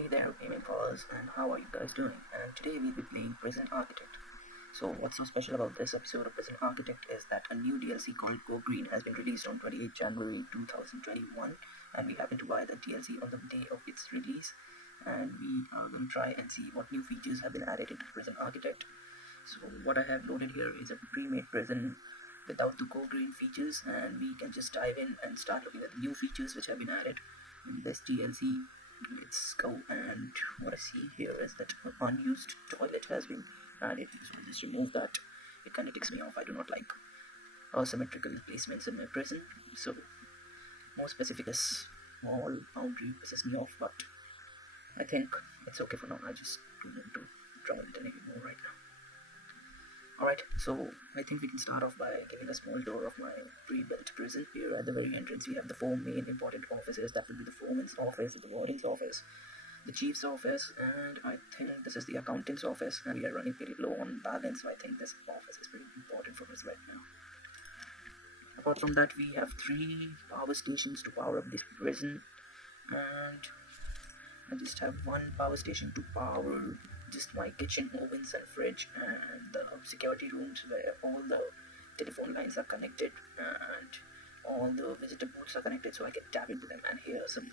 Hey there, gaming pals, and how are you guys doing? And today we'll be playing Prison Architect. So what's so special about this episode of Prison Architect is that a new DLC called Go Green has been released on 28 January 2021, and we happen to buy the DLC on the day of its release, and we are going to try and see what new features have been added into Prison Architect. So what I have loaded here is a pre-made prison without the Go Green features, and we can just dive in and start looking at the new features which have been added in this DLC. Let's go, and what I see here is that an unused toilet has been added, so I'll just remove that. It kind of ticks me off. I do not like asymmetrical placements in my prison, so more specific is small boundary pisses me off, but I think it's okay for now. I just don't want to draw it anymore right now. Alright, so I think we can start off by giving a small tour of my pre-built prison. Here at the very entrance we have the four main important offices. That will be the foreman's office, the warden's office, the chief's office, and I think this is the accountant's office, and we are running pretty low on balance, so I think this office is pretty important for us right now. Apart from that, we have 3 power stations to power up this prison, and I just have 1 power station to power just my kitchen, ovens and fridge, and the security rooms where all the telephone lines are connected and all the visitor booths are connected, so I can tap into them and hear some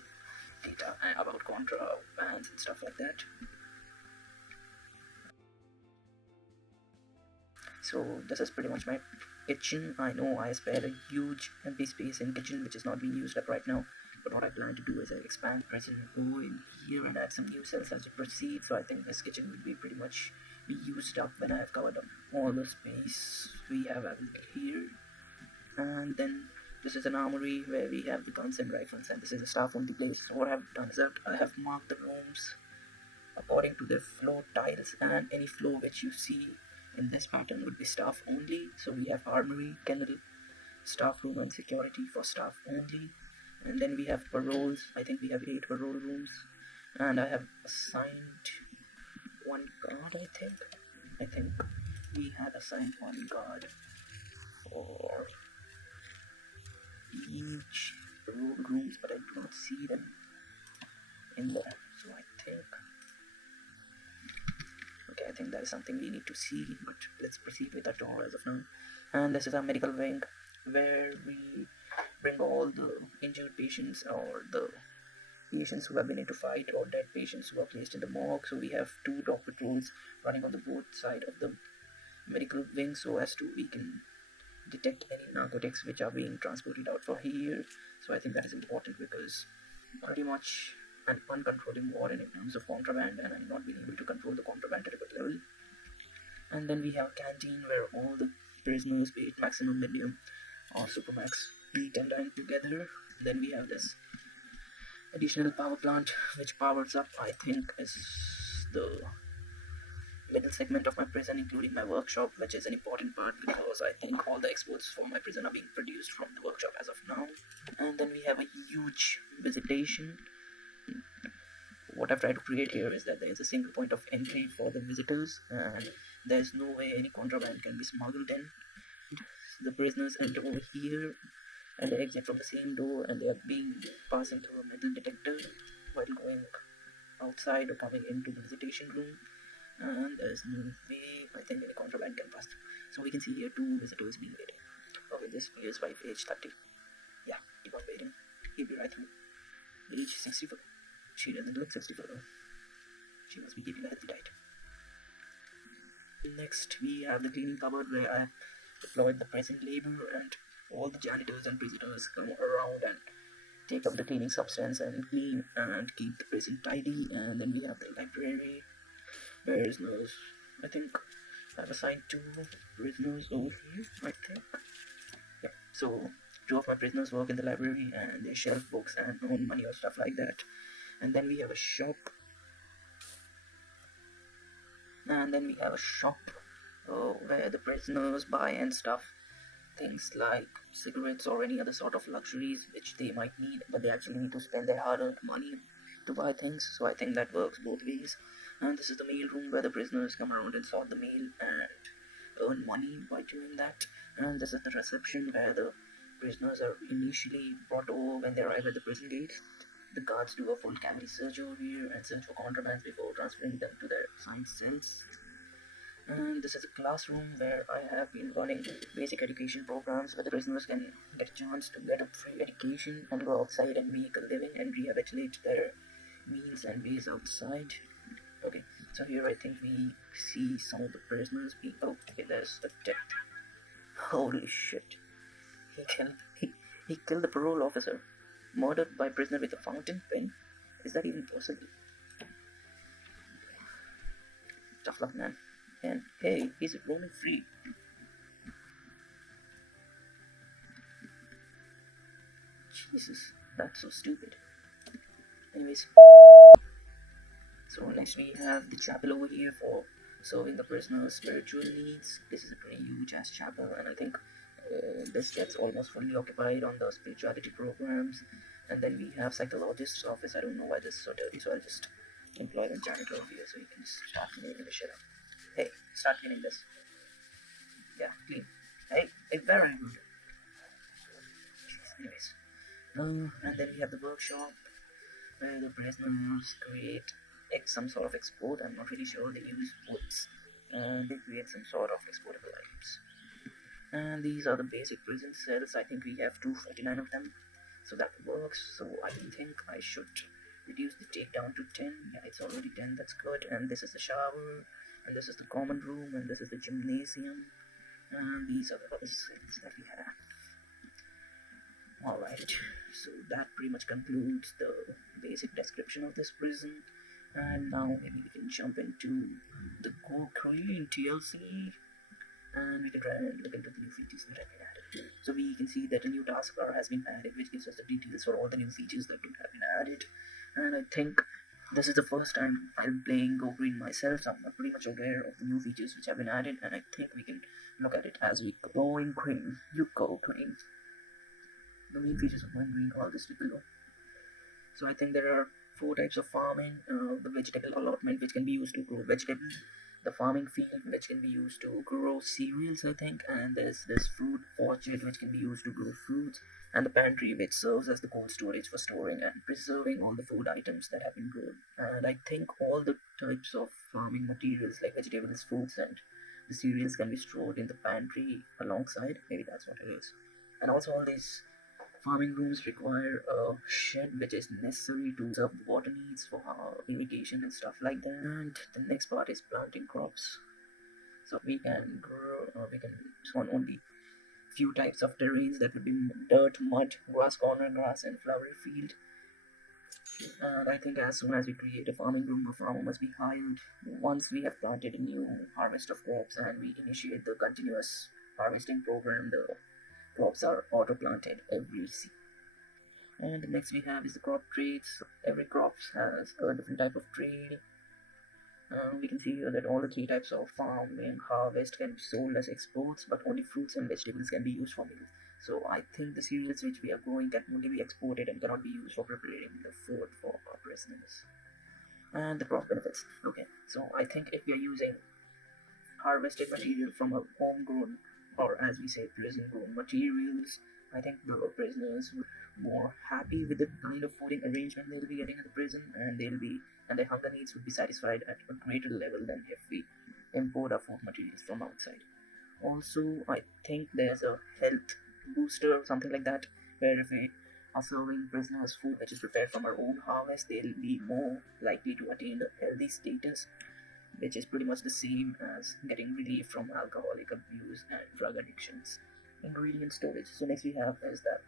data about contrabands and stuff like that. So this is pretty much my kitchen. I know I spared a huge empty space in kitchen which is not being used up right now, but what I plan to do is I expand prison, go in here and add some new cells as we proceed. So I think this kitchen will be pretty much be used up when I have covered up all the space we have here. And then this is an armory where we have the guns and rifles, and this is a staff only place. So what I've done is that I have marked the rooms according to the floor tiles, and any floor which you see in this pattern would be staff only. So we have armory, kennel, staff room and security for staff only. And then we have paroles. I think we have 8 parole rooms, and I have assigned 1 guard. I think we had assigned 1 guard for each parole rooms, but I do not see them in there. So I think that is something we need to see, but let's proceed with our tour as of now. And this is our medical wing where we bring all the injured patients or the patients who have been into fight or dead patients who are placed in the morgue. So we have 2 dog patrols running on the both side of the medical wing so as to we can detect any narcotics which are being transported out for here. So I think that is important because pretty much an uncontrolling warden in terms of contraband, and I'm not being able to control the contraband at a good level. And then we have a canteen where all the prisoners, be it maximum, medium or supermax, eat and dine together. Then we have this additional power plant which powers up, I think, is the middle segment of my prison, including my workshop, which is an important part because I think all the exports for my prison are being produced from the workshop as of now. And then we have a huge visitation. What I've tried to create here is that there is a single point of entry for the visitors, and there's no way any contraband can be smuggled in. So the prisoners enter over here and they exit from the same door, and they are being passing through a metal detector while going outside or coming into the visitation room, and there's no way I think any contraband can pass through. So we can see here 2 visitors being waiting. Okay, this is wife age 30. Yeah, keep on waiting. He'll be right through. Age 64. She doesn't look 64 though. She must be keeping a healthy diet. Next we have the cleaning cupboard where I deployed the prison labor, and all the janitors and prisoners come around and take up the cleaning substance and clean and keep the prison tidy. And then we have the library where prisoners, I think I've assigned 2 prisoners over here, I think. Yeah, so 2 of my prisoners work in the library and they shelf books and earn money or stuff like that. And then we have a shop. Where the prisoners buy and stuff. Things like cigarettes or any other sort of luxuries which they might need, but they actually need to spend their hard-earned money to buy things. So I think that works both ways. And this is the mail room where the prisoners come around and sort the mail and earn money by doing that. And this is the reception where the prisoners are initially brought over when they arrive at the prison gates. The guards do a full cavity search over here and search for contrabands before transferring them to their assigned cells. And this is a classroom where I have been running basic education programs where the prisoners can get a chance to get a free education and go outside and make a living and rehabilitate their means and ways outside. Okay, so here I think we see some of the prisoners being. Oh, okay, there's the death. Holy shit. He killed the parole officer. Murdered by prisoner with a fountain pen? Is that even possible? Tough luck, man. And hey, he's roaming free. Jesus, that's so stupid. Anyways, so next we have the chapel over here for serving the prisoner's spiritual needs. This is a pretty huge ass chapel, and I think this gets almost fully occupied on the spirituality programs. And then we have psychologist's office. I don't know why this is so dirty, so I'll just employ the janitor over here so he can just start cleaning the shit up. Hey, start cleaning this. Yeah, clean. Hey, very good. Anyways, and then we have the workshop where the prisoners create some sort of export. I'm not really sure. They use woods and they create some sort of exportable items. And these are the basic prison cells. I think we have 249 of them, so that works. So I think I should reduce the take down to 10. Yeah, it's already 10. That's good. And this is the shower, and this is the common room, and this is the gymnasium, and these are the other cells that we have. Alright, so that pretty much concludes the basic description of this prison. And now maybe we can jump into the Go Green TLC, and we can try and look into the new features that have been added. So we can see that a new taskbar has been added, which gives us the details for all the new features that have been added. And I think this is the first time I'm playing Go Green myself, so I'm pretty much aware of the new features which have been added, and I think we can look at it as we go. Going green, you go green. The main features of going green are listed below. So I think there are 4 types of farming. The vegetable allotment, which can be used to grow vegetables, the farming field, which can be used to grow cereals, I think, and there's this fruit orchard, which can be used to grow fruits, and the pantry, which serves as the cold storage for storing and preserving all the food items that have been grown. And I think all the types of farming materials like vegetables, fruits, and the cereals can be stored in the pantry alongside. Maybe that's what it is. And also all these farming rooms require a shed which is necessary to serve the water needs for irrigation and stuff like that. And the next part is planting crops. So we can grow, we can on only few types of terrains, that would be dirt, mud, grass, corner grass, and flowery field. And I think as soon as we create a farming room, a farmer must be hired. Once we have planted a new harvest of crops and we initiate the continuous harvesting program, the crops are auto-planted every season. And the next we have is the crop trades. Every crop has a different type of trade. We can see here that all the 3 types of farm and harvest can be sold as exports, but only fruits and vegetables can be used for meals. So I think the cereals which we are growing can only be exported and cannot be used for preparing the food for our prisoners. And the crop benefits. Okay, so I think if we are using harvested material from a homegrown, or as we say, prison-grown materials, I think the prisoners will be more happy with the kind of fooding arrangement they'll be getting at the prison, and their hunger needs would be satisfied at a greater level than if we import our food materials from outside. Also, I think there's a health booster or something like that, where if we are serving prisoners food which is prepared from our own harvest, they'll be more likely to attain a healthy status, which is pretty much the same as getting relief from alcoholic abuse and drug addictions. Ingredient storage. So next we have is that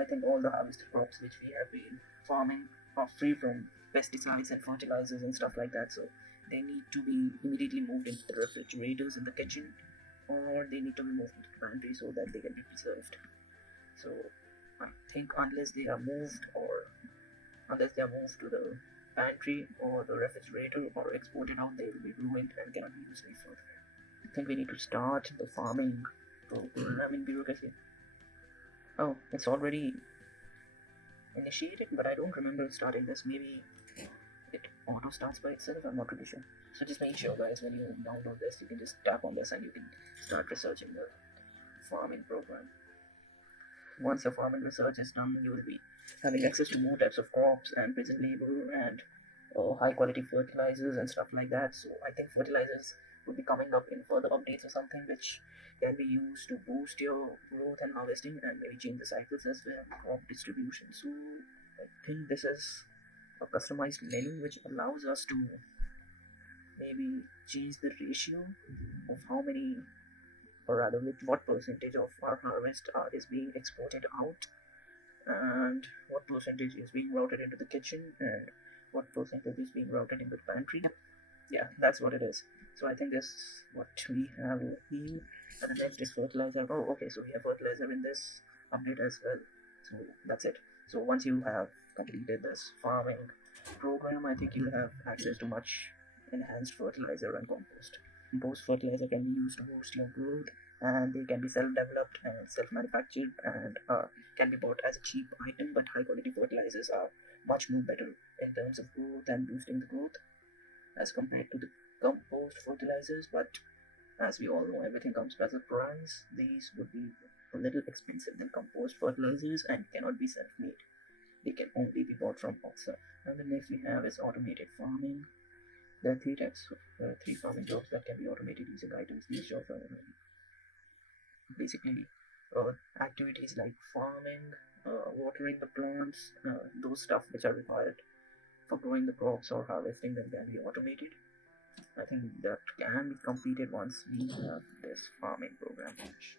I think all the harvested crops which we have been farming are free from pesticides and fertilizers and stuff like that, so they need to be immediately moved into the refrigerators in the kitchen, or they need to be moved into the pantry so that they can be preserved. So I think unless they are moved to the pantry or the refrigerator or exported out, they will be ruined and cannot be used any further. I think we need to start the farming program in bureaucracy. Oh, it's already initiated, but I don't remember starting this. Maybe it auto starts by itself, I'm not really sure. So just make sure, guys, when you download this, you can just tap on this and you can start researching the farming program. Once your farming research is done, you will be having access to more types of crops and prison labor and high quality fertilizers and stuff like that. So I think fertilizers will be coming up in further updates or something which can be used to boost your growth and harvesting and maybe change the cycles as well, crop distribution. So I think this is a customized menu which allows us to maybe change the ratio of how many, or rather with what percentage of our harvest is being exported out, and what percentage is being routed into the kitchen, and what percentage is being routed into the pantry. Yeah, that's what it is. So I think this is what we have here. And the next is fertilizer. Oh, okay, so we have fertilizer in this update as well. So that's it. So once you have completed this farming program, I think you'll have access to much enhanced fertilizer and compost. Compost fertilizer can be used to boost your growth, and they can be self-developed and self-manufactured, and can be bought as a cheap item. But high-quality fertilizers are much more better in terms of growth and boosting the growth as compared to the compost fertilizers. But as we all know, everything comes as a price. These would be a little expensive than compost fertilizers and cannot be self-made. They can only be bought from outside. And the next we have is automated farming. There are three farming jobs that can be automated using items. These jobs are basically activities like farming, watering the plants, those stuff which are required for growing the crops or harvesting them can be automated. I think that can be completed once we have this farming program finished.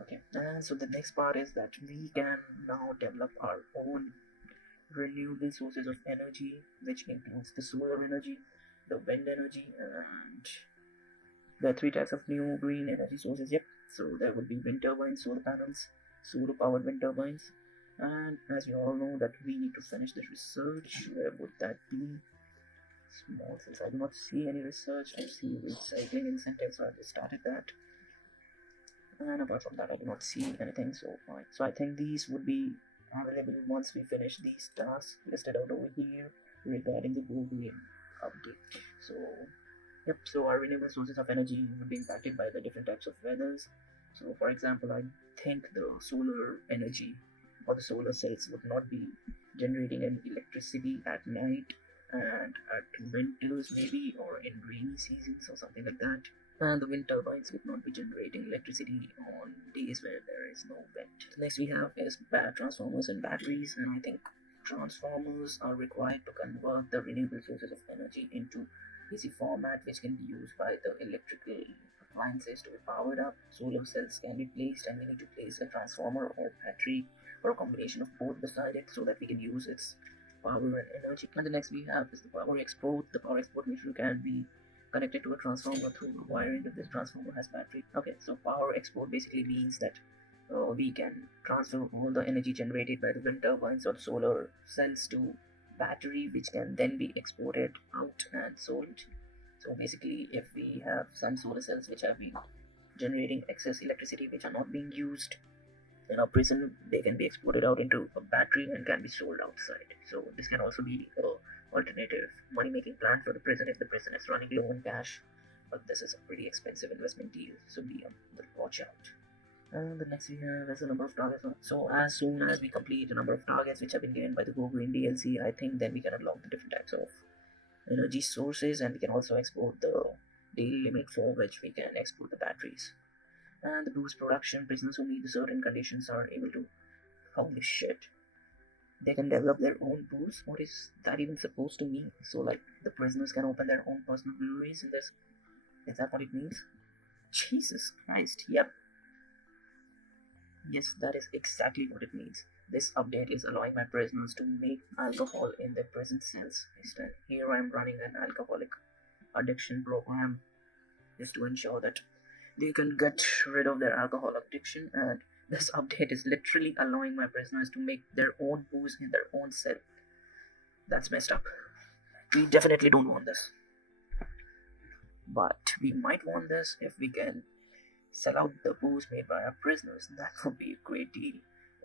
Okay, and so the next part is that we can now develop our own renewable sources of energy, which includes the solar energy, the wind energy, and there are three types of new green energy sources. Yep, so there would be wind turbines, solar panels, solar powered wind turbines, and as we all know that we need to finish the research. Where would that be? Small cells. I do not see any research. I see recycling incentives, so I just started that. And apart from that, I do not see anything so far. So I think these would be available once we finish these tasks listed out over here regarding the Go Green update. So, yep, so our renewable sources of energy would be impacted by the different types of weathers. So, for example, I think the solar energy or the solar cells would not be generating any electricity at night and at winters, maybe, or in rainy seasons or something like that. And the wind turbines would not be generating electricity on days where there is no wind. The next we have is transformers and batteries, and I think transformers are required to convert the renewable sources of energy into AC format, which can be used by the electrical appliances to be powered up. Solar cells can be placed, and we need to place a transformer or battery or a combination of both beside it so that we can use its power and energy. And the next we have is the power export. The power export meter can be connected to a transformer through the wiring if this transformer has battery. Okay, so power export basically means that we can transfer all the energy generated by the wind turbines or solar cells to battery, which can then be exported out and sold. So basically, if we have some solar cells which have been generating excess electricity which are not being used in a prison, they can be exported out into a battery and can be sold outside. So this can also be a alternative money making plan for the prison if the prison is running low on cash. But this is a pretty expensive investment deal, so be on the watch out. And the next we have is a number of targets. So as soon as we complete a number of targets which have been given by the Go Green DLC, I think then we can unlock the different types of energy sources, and we can also export the daily limit for which we can export the batteries. And the boost production, prisoners who meet the certain conditions are able to, holy shit, they can develop their own booze. What is that even supposed to mean? So like the prisoners can open their own personal breweries in this? Is that what it means? Jesus Christ, yep. Yes, that is exactly what it means. This update is allowing my prisoners to make alcohol in their prison cells. Instead, here I am running an alcoholic addiction program just to ensure that they can get rid of their alcohol addiction, and this update is literally allowing my prisoners to make their own booze in their own cell. That's messed up. We definitely don't want this. But we might want this if we can sell out the booze made by our prisoners. That would be a great deal.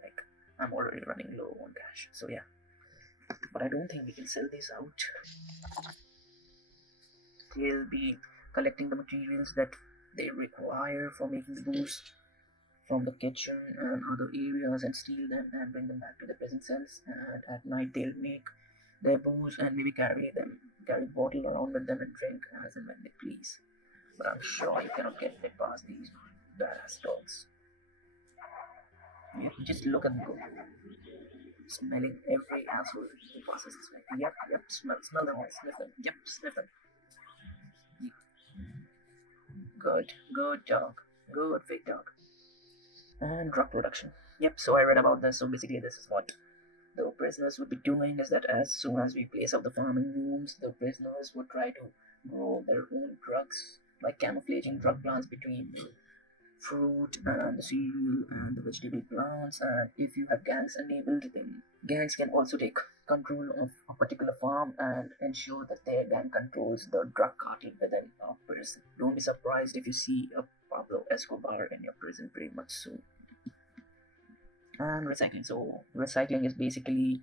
Like, I'm already running low on cash, so yeah. But I don't think we can sell these out. They'll be collecting the materials that they require for making the booze. from the kitchen and other areas and steal them and bring them back to the prison cells. And at night they'll make their booze and maybe carry bottle around with them and drink as and when they please. But I'm sure you cannot get it past these badass dogs. You just look at them go, smelling every asshole who passes this way. Yep, yep, smell them all, sniff them. Yep, sniff them. Good dog, good fake dog. And drug production. Yep, so I read about this. So basically, this is what the prisoners would be doing is that as soon as we place out the farming rooms, the prisoners would try to grow their own drugs, like camouflaging drug plants between fruit and the cereal and the vegetable plants. And if you have gangs enabled, then gangs can also take control of a particular farm and ensure that their gang controls the drug cartel within a prison. Don't be surprised if you see a Pablo Escobar in your prison pretty much soon. And recycling. So recycling is basically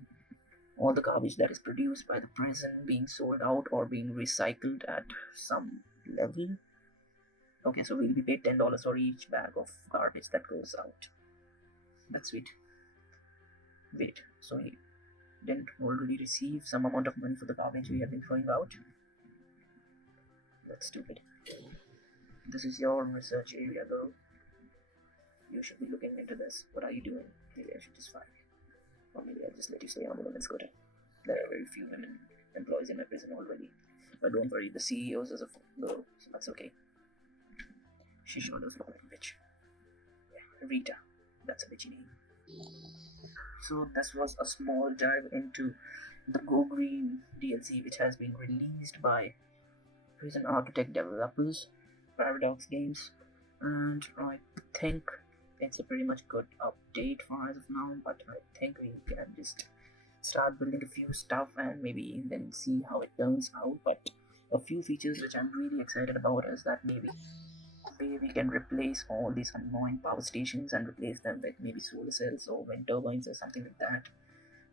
all the garbage that is produced by the prison being sold out or being recycled at some level. Okay, so we'll be paid $10 for each bag of garbage that goes out. That's sweet. Wait, so we didn't already receive some amount of money for the garbage we have been throwing out? That's stupid. This is your research area, girl. You should be looking into this. What are you doing? Maybe I should just fire you. Or maybe I'll just let you stay on the women's quota. There are very few women employees in my prison already. But don't worry, the CEO is a girl, so that's okay. She sure does look like a bitch. Yeah, Rita. That's a bitchy name. So this was a small dive into the Go Green DLC, which has been released by Prison Architect developers, Paradox Games, and I think it's a pretty much good update for as of now. But I think we can just start building a few stuff and maybe then see how it turns out. But a few features which I'm really excited about is that maybe we can replace all these annoying power stations and replace them with maybe solar cells or wind turbines or something like that.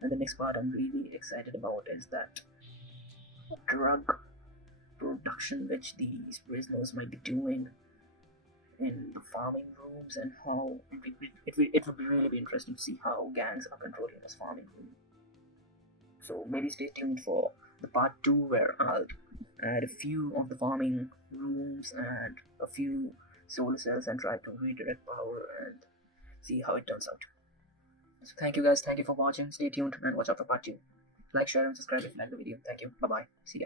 And the next part I'm really excited about is that drug production which these prisoners might be doing in the farming rooms and how it would be really be interesting to see how gangs are controlling this farming room. So maybe stay tuned for the part 2 where I'll add a few of the farming rooms and a few solar cells and try to redirect power and see how it turns out. So thank you guys, thank you for watching, stay tuned and watch out for part 2. Like, share and subscribe if you like the video. Thank you, bye bye, see ya.